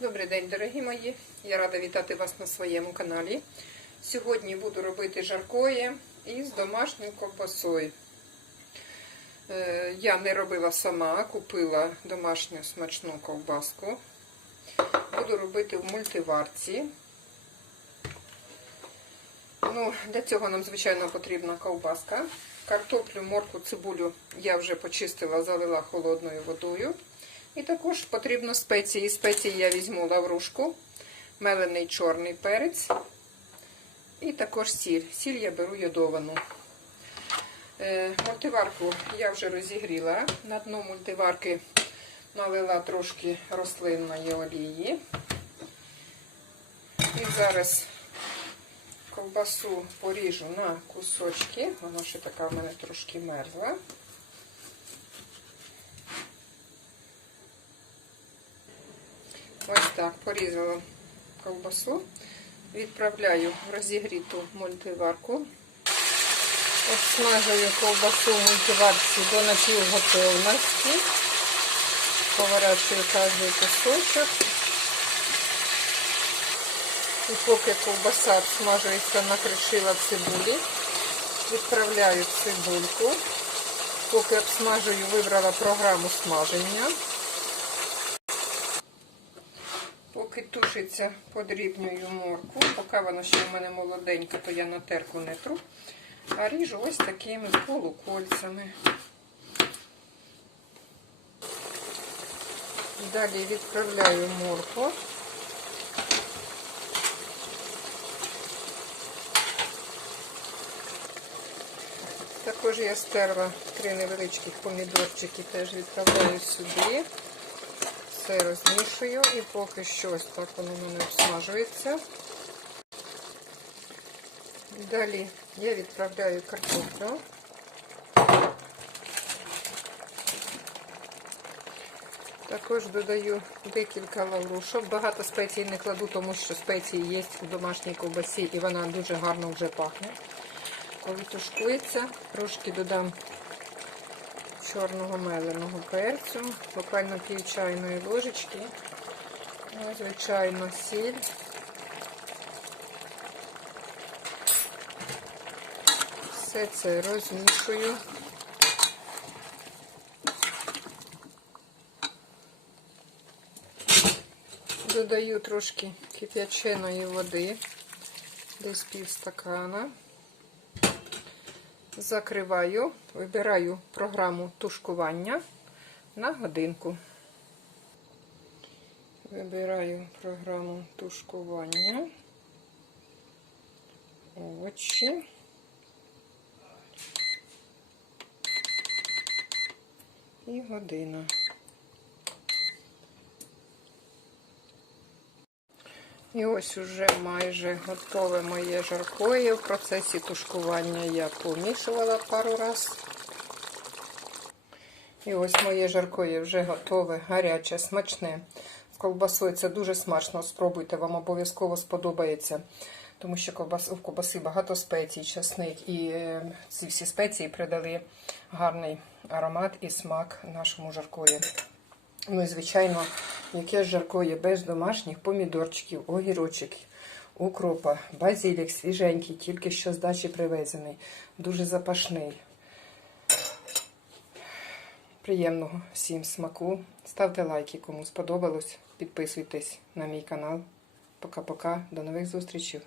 Добрий день, дорогі мої! Я рада вітати вас на своєму каналі. Сьогодні буду робити жаркоє із домашньою ковбасою. Е, Я не робила сама, купила домашню смачну ковбаску. Буду робити в мультиварці. Ну, Для цього нам, звичайно, потрібна ковбаска. Картоплю, морку, цибулю я вже почистила, залила холодною водою. І також потрібно спеції. Спеції я візьму лаврушку, мелений чорний перець і також сіль. Сіль я беру йодовану. Е, мультиварку я вже розігріла. На дно мультиварки налила трошки рослинної олії. І зараз ковбасу поріжу на кусочки. Вона ще така в мене трошки мерзла. Ось так порізала ковбасу, відправляю в розігріту мультиварку. Обсмажую ковбасу в мультиварці до напівготовності. Поворачую кожний кусочок. І поки ковбаса обсмажується, накришила цибулі. Відправляю цибульку. Поки обсмажую, вибрала програму смаження. Поки тушиться, подрібнюю морку. Поки вона ще в мене молоденька, то я на терку не тру. А ріжу ось такими полукольцями. Далі відправляю морку. Також я стерла три невеличких помідорчики, теж відправляю сюди. Все розмішую і поки що ось так воно в мене обсмажується. Далі я відправляю картоплю. Також додаю декілька лаврушок. Багато спецій не кладу, тому що спеції є у домашній ковбасі і вона дуже гарно вже пахне. Коли тушкується, трошки додам чорного меленого перцю, буквально пів чайної ложечки, ну, звичайно, сіль. Все це розмішую. Додаю трошки кип'яченої води, десь пів стакана. Закриваю, вибираю програму тушкування на годинку. Вибираю програму тушкування, овочі. І година. І ось уже майже готове моє жаркоє. В процесі тушкування я помішувала пару раз. І ось моє жаркоє вже готове, гаряче, смачне. З ковбасою це дуже смачно. Спробуйте, вам обов'язково сподобається. Тому що ковбас, в ковбаси багато спецій, часник. І е, ці всі спеції придали гарний аромат і смак нашому жаркою. Ну і, звичайно, яке ж жаркоє без домашніх помідорчиків, огірочків, укропа, базилік свіженький, тільки що з дачі привезений, дуже запашний. Приємного всім смаку. Ставте лайки, кому сподобалось. Підписуйтесь на мій канал. Пока-пока. До нових зустрічей.